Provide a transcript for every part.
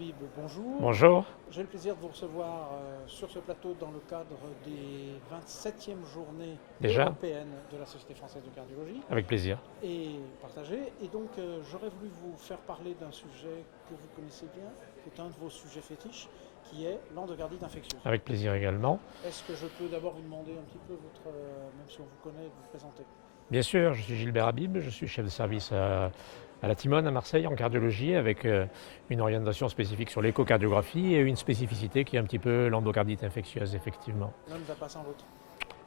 Habib, bonjour. Bonjour, J'ai le plaisir de vous recevoir sur ce plateau dans le cadre des 27e journées déjà, européennes de la Société française de cardiologie avec plaisir. et partagées. Et donc j'aurais voulu vous faire parler d'un sujet que vous connaissez bien, qui est un de vos sujets fétiches, qui est l'endocardite infectieuse. Avec plaisir également. Est-ce que je peux d'abord vous demander un petit peu votre, même si on vous connaît, de vous présenter? Bien sûr, je suis Gilbert Habib, je suis chef de service à la Timone à Marseille en cardiologie avec une orientation spécifique sur l'échocardiographie et une spécificité qui est un petit peu l'endocardite infectieuse, effectivement. L'un ne va pas sans l'autre.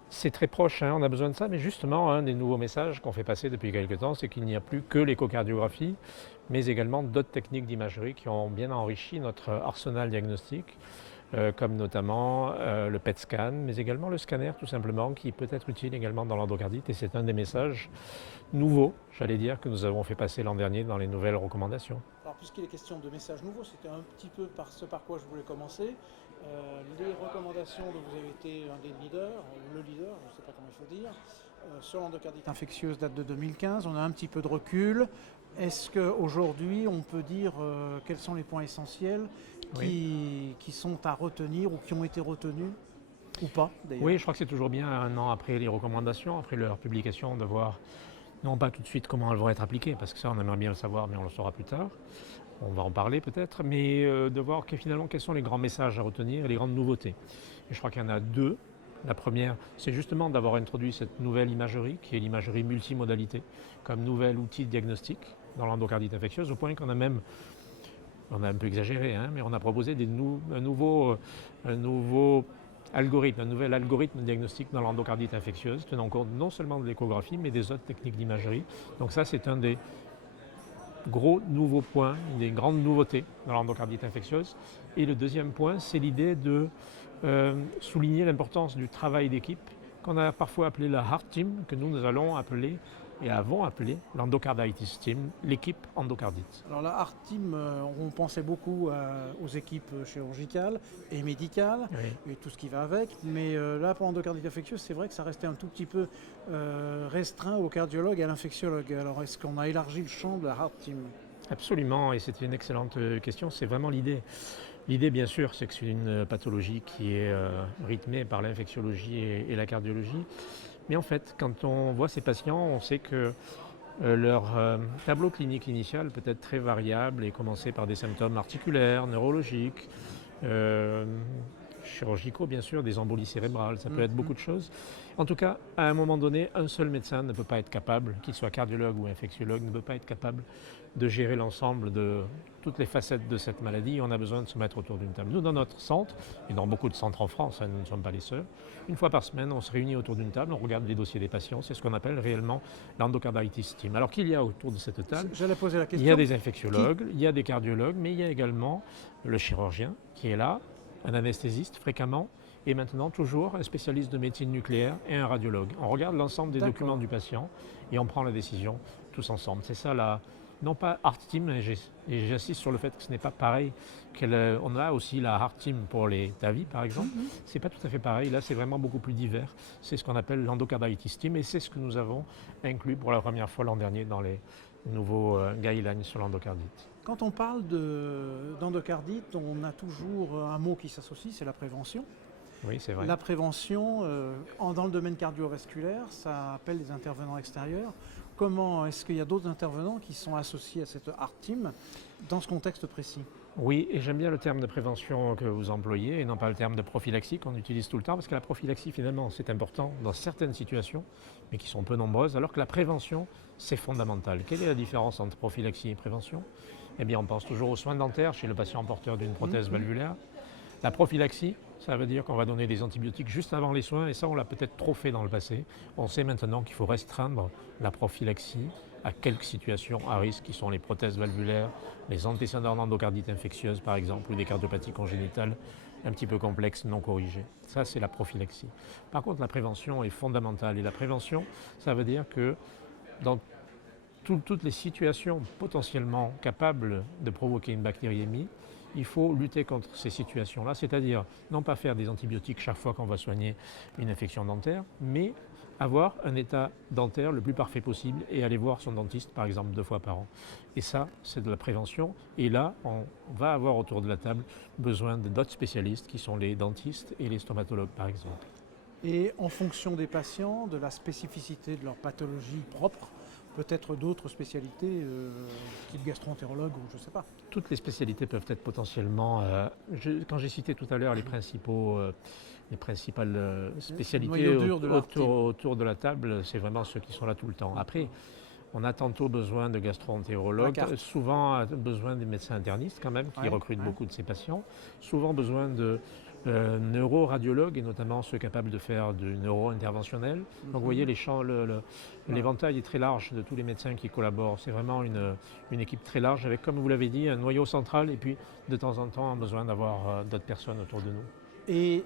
C'est très proche, hein, on a besoin de ça, mais justement, un des nouveaux messages qu'on fait passer depuis quelques temps, c'est qu'il n'y a plus que l'échocardiographie, mais également d'autres techniques d'imagerie qui ont bien enrichi notre arsenal diagnostique, comme notamment le PET scan, mais également le scanner tout simplement, qui peut être utile également dans l'endocardite, et c'est un des messages nouveaux, j'allais dire, que nous avons fait passer l'an dernier dans les nouvelles recommandations. Alors, puisqu'il est question de messages nouveaux, c'était un petit peu par ce par quoi je voulais commencer. Les recommandations dont vous avez été un des leaders, le leader, je ne sais pas comment il faut dire, sur l'endocardite infectieuse date de 2015. On a un petit peu de recul. Est-ce qu'aujourd'hui, on peut dire quels sont les points essentiels qui sont à retenir ou qui ont été retenus ou pas d'ailleurs? Oui, je crois que c'est toujours bien, un an après les recommandations, après leur publication, de voir, non pas tout de suite comment elles vont être appliquées, parce que ça on aimerait bien le savoir, mais on le saura plus tard. On va en parler peut-être, mais de voir finalement quels sont les grands messages à retenir et les grandes nouveautés. Et je crois qu'il y en a deux. La première, c'est justement d'avoir introduit cette nouvelle imagerie, qui est l'imagerie multimodalité, comme nouvel outil de diagnostic dans l'endocardite infectieuse, au point qu'on a même, on a un peu exagéré, hein, mais on a proposé un nouveau algorithme, un nouvel algorithme de diagnostic dans l'endocardite infectieuse, tenant compte non seulement de l'échographie, mais des autres techniques d'imagerie. Donc ça, c'est un des gros nouveaux points, des grandes nouveautés dans l'endocardite infectieuse. Et le deuxième point, c'est l'idée de souligner l'importance du travail d'équipe, qu'on a parfois appelé la Heart Team, que nous allons appeler et avons appelé l'Endocarditis Team, l'équipe endocardite. Alors la Heart Team, on pensait beaucoup aux équipes chirurgicales et médicales Oui. et tout ce qui va avec, mais là pour l'endocardite infectieuse, c'est vrai que ça restait un tout petit peu restreint aux cardiologues et à l'infectiologue. Alors est-ce qu'on a élargi le champ de la Heart Team? Absolument, et c'était une excellente question, c'est vraiment l'idée. L'idée, bien sûr, c'est que c'est une pathologie qui est rythmée par l'infectiologie et la cardiologie. Mais en fait, quand on voit ces patients, on sait que leur tableau clinique initial peut être très variable et commencer par des symptômes articulaires, neurologiques, euh, chirurgicaux bien sûr, des embolies cérébrales, ça peut être beaucoup de choses. En tout cas, à un moment donné, un seul médecin ne peut pas être capable, qu'il soit cardiologue ou infectiologue, ne peut pas être capable de gérer l'ensemble de toutes les facettes de cette maladie. On a besoin de se mettre autour d'une table. Nous, dans notre centre, et dans beaucoup de centres en France, nous ne sommes pas les seuls, une fois par semaine, on se réunit autour d'une table, on regarde les dossiers des patients. C'est ce qu'on appelle réellement l'endocarditis team. Alors qu'il y a autour de cette table, J'allais poser la question. il y a des infectiologues, il y a des cardiologues, mais il y a également le chirurgien qui est là, un anesthésiste fréquemment, et maintenant toujours un spécialiste de médecine nucléaire et un radiologue. On regarde l'ensemble des documents du patient et on prend la décision tous ensemble. C'est ça la, non pas Heart Team, et j'insiste sur le fait que ce n'est pas pareil. On a aussi la Heart Team pour les TAVI par exemple. C'est pas tout à fait pareil, là c'est vraiment beaucoup plus divers. C'est ce qu'on appelle l'endocarditis team et c'est ce que nous avons inclus pour la première fois l'an dernier dans les nouveaux guidelines sur l'endocardite. Quand on parle d'endocardite, on a toujours un mot qui s'associe, c'est la prévention. Oui, c'est vrai. La prévention, dans le domaine cardiovasculaire, ça appelle des intervenants extérieurs. Comment est-ce qu'il y a d'autres intervenants qui sont associés à cette Heart Team dans ce contexte précis? Oui, et j'aime bien le terme de prévention que vous employez et non pas le terme de prophylaxie qu'on utilise tout le temps, parce que la prophylaxie, finalement, c'est important dans certaines situations, mais qui sont peu nombreuses, alors que la prévention, c'est fondamental. Quelle est la différence entre prophylaxie et prévention? Eh bien, on pense toujours aux soins dentaires chez le patient porteur d'une prothèse valvulaire. La prophylaxie, ça veut dire qu'on va donner des antibiotiques juste avant les soins, et ça, on l'a peut-être trop fait dans le passé. On sait maintenant qu'il faut restreindre la prophylaxie à quelques situations à risque, qui sont les prothèses valvulaires, les antécédents d'endocardite infectieuse, par exemple, ou des cardiopathies congénitales un petit peu complexes, non corrigées. Ça, c'est la prophylaxie. Par contre, la prévention est fondamentale. Et la prévention, ça veut dire que dans toutes les situations potentiellement capables de provoquer une bactériémie, il faut lutter contre ces situations-là, c'est-à-dire non pas faire des antibiotiques chaque fois qu'on va soigner une infection dentaire, mais avoir un état dentaire le plus parfait possible et aller voir son dentiste, par exemple, 2 fois par an. Et ça, c'est de la prévention. Et là, on va avoir autour de la table besoin d'autres spécialistes qui sont les dentistes et les stomatologues, par exemple. Et en fonction des patients, de la spécificité de leur pathologie propre, peut-être d'autres spécialités, type gastro-entérologue ou je ne sais pas. Toutes les spécialités peuvent être potentiellement, quand j'ai cité tout à l'heure les principales spécialités autour de la table, c'est vraiment ceux qui sont là tout le temps. Après, on a tantôt besoin de gastro-entérologues, souvent besoin des médecins internistes quand même, qui recrutent beaucoup de ces patients, souvent besoin de neuroradiologues et notamment ceux capables de faire du neuro-interventionnel. Donc vous voyez, l'éventail est très large de tous les médecins qui collaborent. C'est vraiment une équipe très large avec, comme vous l'avez dit, un noyau central et puis de temps en temps besoin d'avoir d'autres personnes autour de nous. Et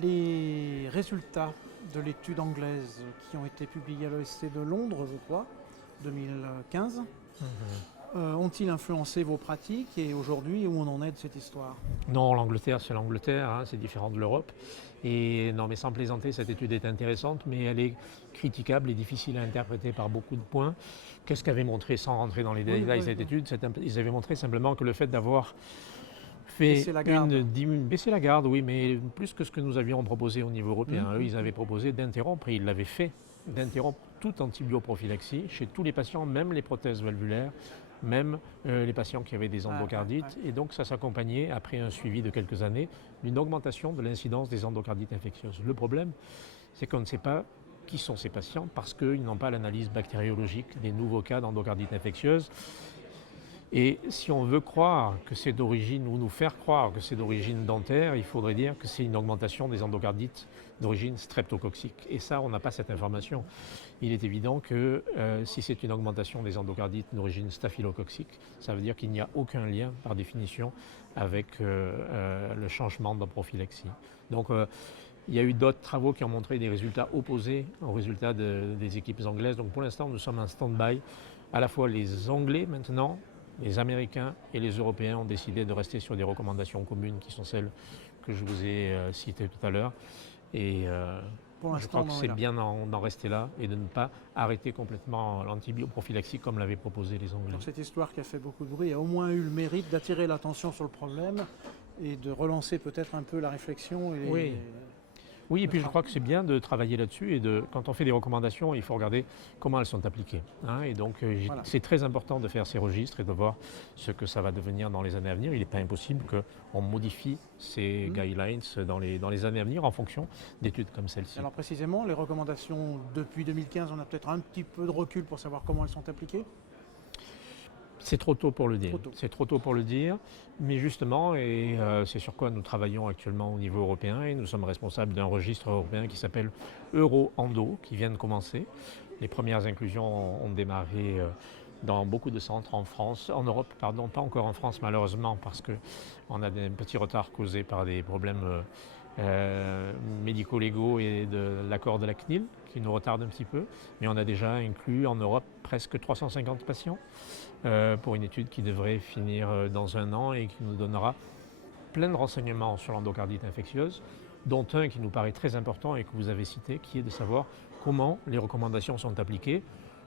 les résultats de l'étude anglaise qui ont été publiés à l'ESC de Londres, je crois, 2015, ont-ils influencé vos pratiques et aujourd'hui, où on en est de cette histoire? Non, l'Angleterre, c'est l'Angleterre, hein, c'est différent de l'Europe. Et non, mais sans plaisanter, cette étude est intéressante, mais elle est critiquable et difficile à interpréter par beaucoup de points. Qu'est-ce qu'avait montré, sans rentrer dans les détails, cette étude? Ils avaient montré simplement que le fait d'avoir fait baisser la garde, oui, mais plus que ce que nous avions proposé au niveau européen. Eux, ils avaient proposé d'interrompre, et ils l'avaient fait, d'interrompre toute antibioprophylaxie chez tous les patients, même les prothèses valvulaires, même les patients qui avaient des endocardites. Et donc ça s'accompagnait, après un suivi de quelques années, d'une augmentation de l'incidence des endocardites infectieuses. Le problème, c'est qu'on ne sait pas qui sont ces patients parce qu'ils n'ont pas l'analyse bactériologique des nouveaux cas d'endocardite infectieuse. Et si on veut croire que c'est d'origine, ou nous faire croire que c'est d'origine dentaire, il faudrait dire que c'est une augmentation des endocardites d'origine streptococcique. Et ça, on n'a pas cette information. Il est évident que si c'est une augmentation des endocardites d'origine staphylococcique, ça veut dire qu'il n'y a aucun lien, par définition, avec le changement de prophylaxie. Donc, il y a eu d'autres travaux qui ont montré des résultats opposés aux résultats des équipes anglaises. Donc, pour l'instant, nous sommes en stand-by. À la fois les Anglais maintenant, les Américains et les Européens ont décidé de rester sur des recommandations communes qui sont celles que je vous ai citées tout à l'heure. Et je crois que c'est bien d'en rester là et de ne pas arrêter complètement l'antibioprophylaxie comme l'avaient proposé les Anglais. Donc cette histoire qui a fait beaucoup de bruit a au moins eu le mérite d'attirer l'attention sur le problème et de relancer peut-être un peu la réflexion. Oui, et puis je crois que c'est bien de travailler là-dessus et quand on fait des recommandations, il faut regarder comment elles sont appliquées. Hein, et donc c'est très important de faire ces registres et de voir ce que ça va devenir dans les années à venir. Il n'est pas impossible qu'on modifie ces guidelines dans les années à venir en fonction d'études comme celle-ci. Alors précisément, les recommandations depuis 2015, on a peut-être un petit peu de recul pour savoir comment elles sont appliquées? C'est trop tôt pour le dire. C'est trop tôt pour le dire, mais justement, et c'est sur quoi nous travaillons actuellement au niveau européen, et nous sommes responsables d'un registre européen qui s'appelle Euro-Endo, qui vient de commencer. Les premières inclusions ont démarré dans beaucoup de centres en France, en Europe, pardon, pas encore en France malheureusement, parce qu'on a des petits retards causés par des problèmes médico-légaux et de l'accord de la CNIL, qui nous retarde un petit peu, mais on a déjà inclus en Europe presque 350 patients pour une étude qui devrait finir dans 1 an et qui nous donnera plein de renseignements sur l'endocardite infectieuse, dont un qui nous paraît très important et que vous avez cité, qui est de savoir comment les recommandations sont appliquées.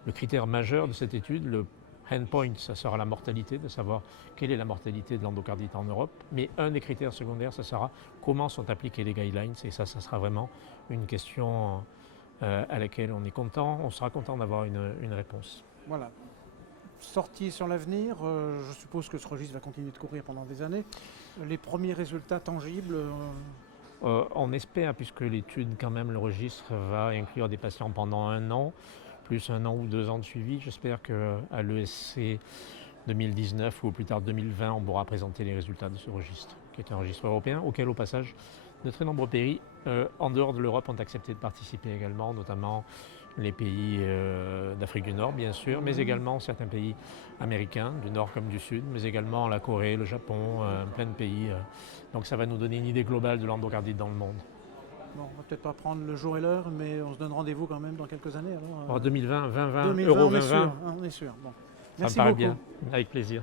Le critère majeur de cette étude, le endpoint, ça sera la mortalité, de savoir quelle est la mortalité de l'endocardite en Europe, mais un des critères secondaires, ça sera comment sont appliqués les guidelines, et ça sera vraiment une question à laquelle on est content, on sera content d'avoir une réponse. Voilà. Sortie sur l'avenir, je suppose que ce registre va continuer de courir pendant des années. Les premiers résultats tangibles on espère, puisque l'étude, quand même, le registre va inclure des patients pendant 1 an, plus 1 an ou 2 ans de suivi. J'espère qu'à l'ESC 2019 ou au plus tard 2020, on pourra présenter les résultats de ce registre, qui est un registre européen, auquel, au passage, de très nombreux pays en dehors de l'Europe ont accepté de participer également, notamment les pays d'Afrique du Nord, bien sûr, mais également certains pays américains, du Nord comme du Sud, mais également la Corée, le Japon, plein de pays. Donc ça va nous donner une idée globale de l'endocardite dans le monde. Bon, on va peut-être pas prendre le jour et l'heure, mais on se donne rendez-vous quand même dans quelques années. Alors, 2020, 2020, 2020, Euro on est 2020. sûr. On est sûr. Bon. Ça me paraît bien, avec plaisir.